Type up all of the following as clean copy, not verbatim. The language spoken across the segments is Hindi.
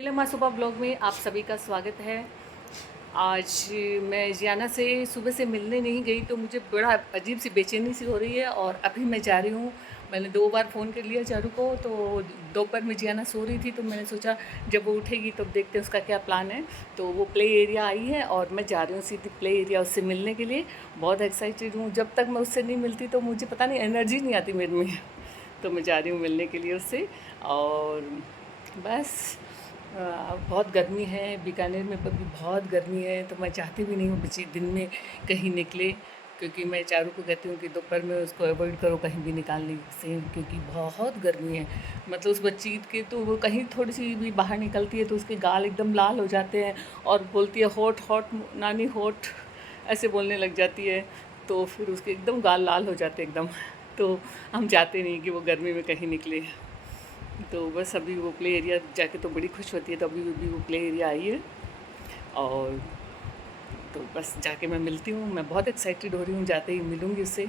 नीलमा सुबह ब्लॉग में आप सभी का स्वागत है। आज मैं जियाना से सुबह से मिलने नहीं गई तो मुझे बड़ा अजीब सी बेचैनी सी हो रही है और अभी मैं जा रही हूँ। मैंने 2 बार फ़ोन कर लिया चारू को, तो दोपहर में जियाना सो रही थी तो मैंने सोचा जब वो उठेगी तो देखते हैं उसका क्या प्लान है। तो वो प्ले एरिया आई है और मैं जा रही हूँ सीधी प्ले एरिया उससे मिलने के लिए। बहुत एक्साइटेड हूँ, जब तक मैं उससे नहीं मिलती तो मुझे पता नहीं एनर्जी नहीं आती मेरे में। तो मैं जा रही हूँ मिलने के लिए उससे। और बस बहुत गर्मी है बीकानेर में, भी बहुत गर्मी है तो मैं चाहती भी नहीं हूँ बच्ची दिन में कहीं निकले, क्योंकि मैं चारू को कहती हूँ कि दोपहर में उसको अवॉइड करो कहीं भी निकालने से, क्योंकि बहुत गर्मी है। मतलब उस बच्ची के तो वो कहीं थोड़ी सी भी बाहर निकलती है तो उसके गाल एकदम लाल हो जाते हैं और बोलती है हॉट हॉट नानी हॉट, ऐसे बोलने लग जाती है। तो फिर उसके एकदम गाल लाल हो जाते एकदम। तो हम चाहते नहीं कि वो गर्मी में कहीं निकले। तो बस अभी वो प्ले एरिया जाके तो बड़ी खुश होती है, तो अभी अभी वो प्ले एरिया आई है और तो बस जाके मैं मिलती हूँ। मैं बहुत एक्साइटेड हो रही हूँ, जाते ही मिलूँगी उससे,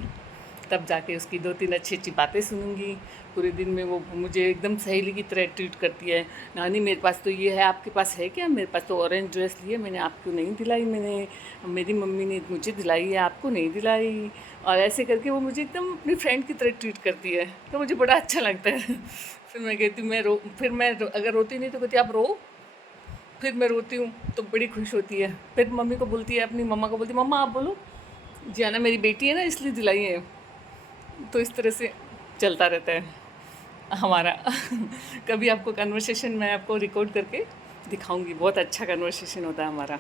तब जाके उसकी 2-3 अच्छी-अच्छी बातें सुनूँगी। पूरे दिन में वो मुझे एकदम सहेली की तरह ट्रीट करती है। नानी मेरे पास तो ये है, आपके पास है क्या? मेरे पास तो ऑरेंज ड्रेस ली है, मैंने आपको नहीं दिलाई, मैंने मेरी मम्मी ने मुझे दिलाई है, आपको नहीं दिलाई। और ऐसे करके वो मुझे एकदम अपनी फ्रेंड की तरह ट्रीट करती है, तो मुझे बड़ा अच्छा लगता है। फिर मैं कहती हूँ फिर मैं अगर रोती नहीं तो कहती आप रो। फिर मैं रोती हूँ तो बड़ी खुश होती है। फिर मम्मी को बोलती है, अपनी मम्मा को बोलती है मम्मा आप बोलो, जियाना मेरी बेटी है ना इसलिए दिलाई है। तो इस तरह से चलता रहता है हमारा। कभी आपको कन्वर्सेशन मैं आपको रिकॉर्ड करके दिखाऊंगी, बहुत अच्छा कन्वर्सेशन होता है हमारा।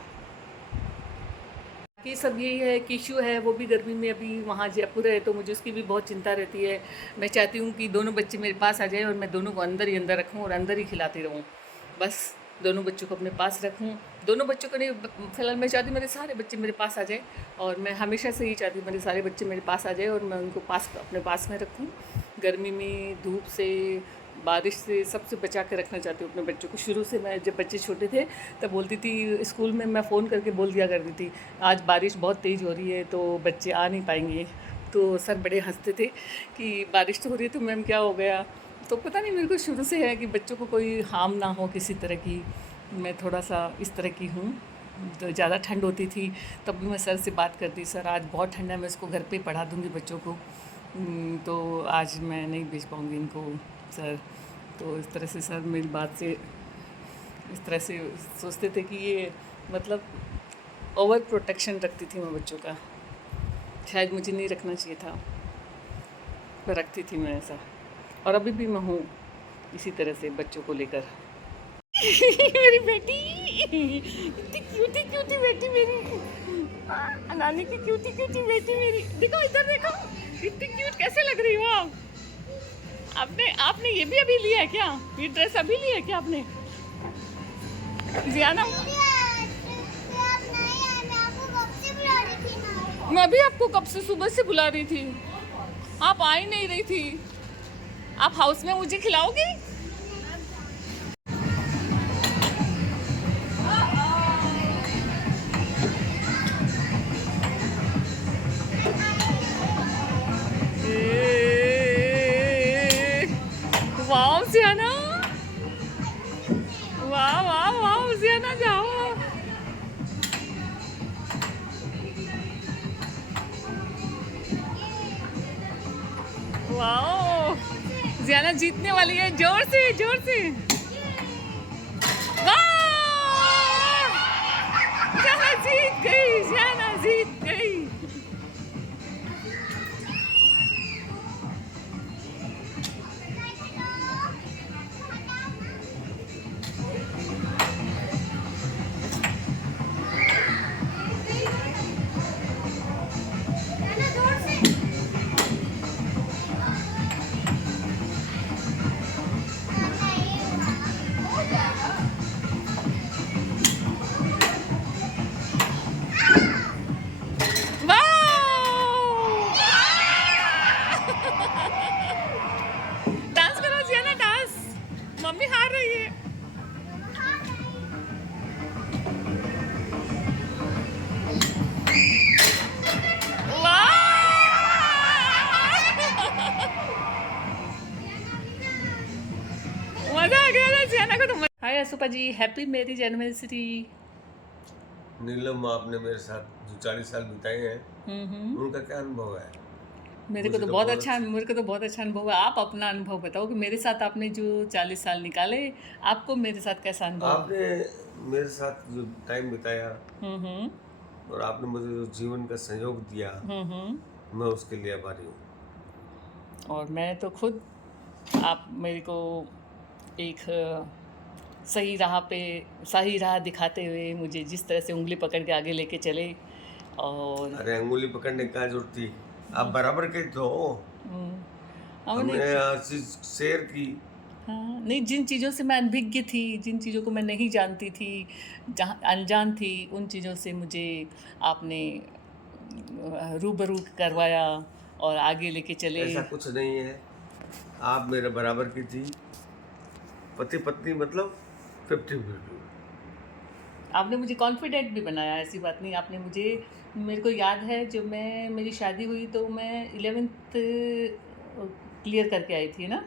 कि सब यही है कि इशू है, वो भी गर्मी में अभी वहाँ जयपुर है तो मुझे उसकी भी बहुत चिंता रहती है। मैं चाहती हूँ कि दोनों बच्चे मेरे पास आ जाए और मैं दोनों को अंदर ही अंदर रखूँ और अंदर ही खिलाती रहूँ। बस दोनों बच्चों को अपने पास रखूँ। दोनों बच्चों को नहीं, फ़िलहाल मैं चाहती हूँ मेरे सारे बच्चे मेरे पास आ जाए, और मैं हमेशा से ही चाहती हूँ मेरे सारे बच्चे मेरे पास आ जाए और मैं उनको अपने पास में रखूँ। गर्मी में, धूप से, बारिश से, सबसे बचा के रखना चाहती हूँ अपने बच्चों को। शुरू से मैं जब बच्चे छोटे थे तब बोलती थी, स्कूल में मैं फ़ोन करके बोल दिया करती थी आज बारिश बहुत तेज़ हो रही है तो बच्चे आ नहीं पाएंगे। तो सर बड़े हंसते थे कि बारिश तो हो रही है तो मैम क्या हो गया। तो पता नहीं मेरे को शुरू से है कि बच्चों को कोई हार्म ना हो किसी तरह की। मैं थोड़ा सा इस तरह की हूँ। तो ज़्यादा ठंड होती थी तब भी मैं सर से बात करती, सर आज बहुत ठंड है, मैं इसको घर पे पढ़ा दूँगी बच्चों को। तो आज मैं नहीं भेज पाऊँगी इनको सर। तो इस तरह से सर मेरी बात से इस तरह से सोचते थे कि ये मतलब ओवर प्रोटेक्शन रखती थी मैं बच्चों का। शायद मुझे नहीं रखना चाहिए था, पर रखती थी मैं ऐसा। और अभी भी मैं हूँ इसी तरह से बच्चों को लेकर। मेरी बेटी, इतनी क्यूटी क्यूटी बेटी मेरी, नानी की क्यूटी क्यूटी बेटी मेरी। देखो इधर देखो, इतनी क्यूट कैसे लग रही हो आप। आपने आपने ये भी अभी लिया है क्या? ये ड्रेस अभी लिया है क्या आपने? जियाना, मैं भी आपको कब से सुबह से बुला रही थी, आप आ ही नहीं रही थी। आप हाउस में मुझे खिलाओगी? वाह जियाना, वाह वाह वाह जियाना जाओ। वाह जियाना जीतने वाली है, जोर से जोर से। वाह जियाना जीत गई, जियाना जीत गई। पापा जी, हैप्पी मैरिज एनिवर्सरी। नीलम, आपने मेरे साथ जो 40 साल बिताए हैं, हम्म। उनका क्या अनुभव है? मेरे को मुझे तो तो बहुत बहुत अच्छा अच्छा। मेरे को तो बहुत अच्छा अनुभव है। आप अपना अनुभव बताओ कि मेरे साथ आपने जो 40 साल निकाले, आपको मेरे साथ कैसा अनुभव है? आपने मेरे साथ जो टाइम बिताया हम्म। और आपने मुझे जो जीवन का सहयोग दिया, हम्म। मैं उसके लिए आभारी हूँ। और मैं तो खुद, आप मेरे को एक सही राह दिखाते हुए मुझे जिस तरह से उंगली पकड़ के आगे लेके चले। और अरे, अंगुली पकड़ने की क्या जरूरत थी? आप बराबर के तो हो। हम्म, हमने, हमने हर चीज शेयर की। हाँ, नहीं, जिन चीज़ों से मैं अनभिज्ञ थी, जिन चीज़ों को मैं नहीं जानती थी, जहाँ अनजान थी, उन चीज़ों से मुझे आपने रूबरू करवाया और आगे लेके चले। ऐसा कुछ नहीं है। आप मेरे बराबर की थी। पति पत्नी मतलब 50-50। आपने मुझे कॉन्फिडेंट भी बनाया, ऐसी बात नहीं। आपने मुझे, मेरे को याद है जब मेरी शादी हुई तो मैं 11th क्लियर करके आई थी ना,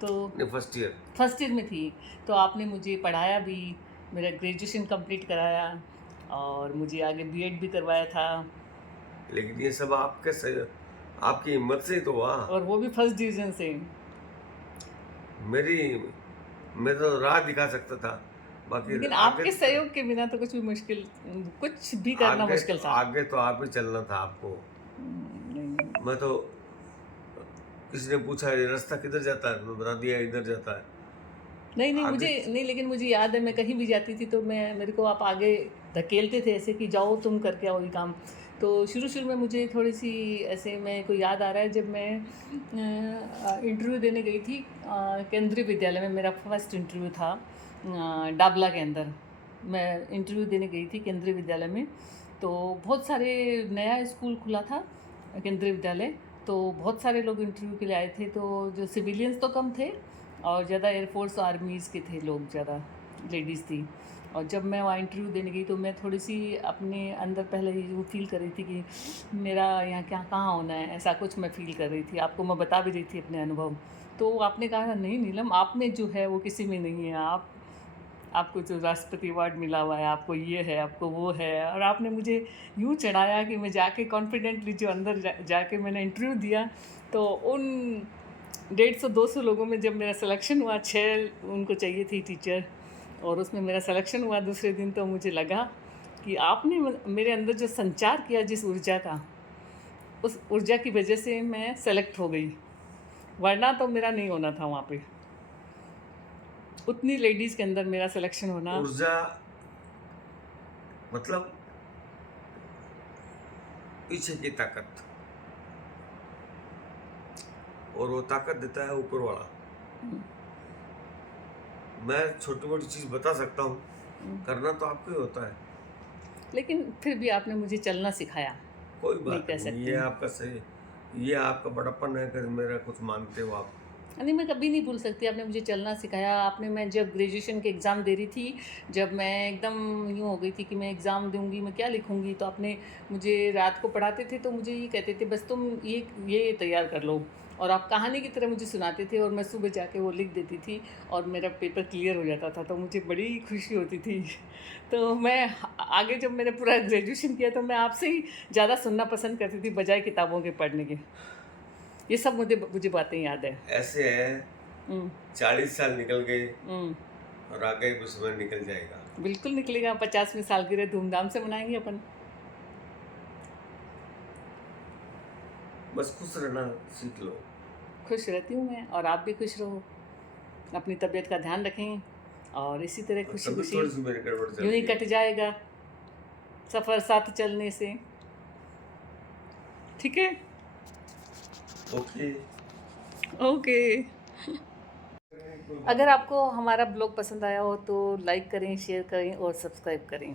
तो फर्स्ट ईयर। फर्स्ट ईयर में थी। तो आपने मुझे पढ़ाया भी, मेरा ग्रेजुएशन कंप्लीट कराया और मुझे आगे बीएड भी करवाया था, लेकिन ये सब आपकी हिम्मत से ही तो हुआ। और वो भी फर्स्ट डिवीज़न से। मेरी मैं तो राह दिखा सकता था, बाकी लेकिन आगे आपके सहयोग के बिना तो कुछ भी करना आगे मुश्किल था। आगे तो आप ही चलना था आपको। नहीं, मैं तो, किसी ने पूछा ये रास्ता किधर जाता है, मैं बता दिया इधर जाता है। नहीं, नहीं, आगे नहीं, लेकिन मुझे याद है मैं कहीं भी जाती थी तो मेरे को आप आगे धकेलते थे ऐसे कि जाओ तुम करके आओ ये काम। तो शुरू में मुझे थोड़ी सी ऐसे, मेरे को याद आ रहा है जब मैं इंटरव्यू देने गई थी केंद्रीय विद्यालय में, मेरा फर्स्ट इंटरव्यू था डाबला के अंदर। मैं इंटरव्यू देने गई थी केंद्रीय विद्यालय में, तो बहुत सारे, नया स्कूल खुला था केंद्रीय विद्यालय, तो बहुत सारे लोग इंटरव्यू के लिए आए थे। तो जो सिविलियंस तो कम थे और ज़्यादा एयरफोर्स आर्मीज़ के थे लोग, ज़्यादा लेडीज़ थी। और जब मैं वहाँ इंटरव्यू देने गई तो मैं थोड़ी सी अपने अंदर पहले ही वो फील कर रही थी कि मेरा यहाँ क्या कहाँ होना है, ऐसा कुछ मैं फील कर रही थी। आपको मैं बता भी रही थी अपने अनुभव। तो आपने कहा नहीं नीलम, आप में जो है वो किसी में नहीं है। आपको जो राष्ट्रपति अवार्ड मिला हुआ है, आपको ये है, आपको वो है। और आपने मुझे यूँ चढ़ाया कि मैं जाके कॉन्फिडेंटली जो अंदर जाके मैंने इंटरव्यू दिया, तो उन 150-200 लोगों में जब मेरा सिलेक्शन हुआ, 6 उनको चाहिए थी टीचर, और उसमें मेरा सिलेक्शन हुआ दूसरे दिन, तो मुझे लगा कि आपने मेरे अंदर जो संचार किया जिस ऊर्जा का, उस ऊर्जा की वजह से मैं सेलेक्ट हो गई, वरना तो मेरा नहीं होना था वहाँ पे। उतनी लेडीज़ के अंदर मेरा सिलेक्शन होना। ऊर्जा मतलब पीछे की ताकत, और वो ताकत देता है ऊपर वाला। मैं छोटी मोटी चीज बता सकता हूँ, करना तो आपको ही होता है। लेकिन फिर भी आपने मुझे चलना सिखाया, कोई नहीं बात कह नहीं, सकती। ये आपका सही, ये आपका बड़प्पन है कि मेरा कुछ मानते हो आप। नहीं, मैं कभी नहीं भूल सकती, आपने मुझे चलना सिखाया। आपने, मैं जब ग्रेजुएशन के एग्ज़ाम दे रही थी, जब मैं एकदम यूँ हो गई थी कि मैं एग्ज़ाम दूंगी, मैं क्या लिखूंगी, तो आपने मुझे रात को पढ़ाते थे तो मुझे ये कहते थे बस तुम ये तैयार कर लो, और आप कहानी की तरह मुझे सुनाते थे और मैं सुबह जाके वो लिख देती थी और मेरा पेपर क्लियर हो जाता था, तो मुझे बड़ी खुशी होती थी। तो मैं आगे जब मैंने पूरा ग्रेजुएशन किया तो मैं आपसे ही ज़्यादा सुनना पसंद करती थी बजाय किताबों के पढ़ने के। ये सब मुझे बातें याद है। ऐसे है, हम्म। 40 साल निकल गए हम्म। और आगे भी समय निकल जाएगा। बिल्कुल निकलेगा, 50वीं सालगिरह धूमधाम से मनाएंगे अपन। बस खुश रहना सीख लो। खुश रहती हूँ मैं, और आप भी खुश रहो, अपनी तबीयत का ध्यान रखें, और इसी तरह खुशी तभी खुशी थोड़ी सी मेरी गड़बड़ चल यूँ ही रही है। कट जाएगा सफ़र साथ चलने से। ठीक है, ओके। ओके। अगर आपको हमारा ब्लॉग पसंद आया हो तो लाइक करें, शेयर करें और सब्सक्राइब करें।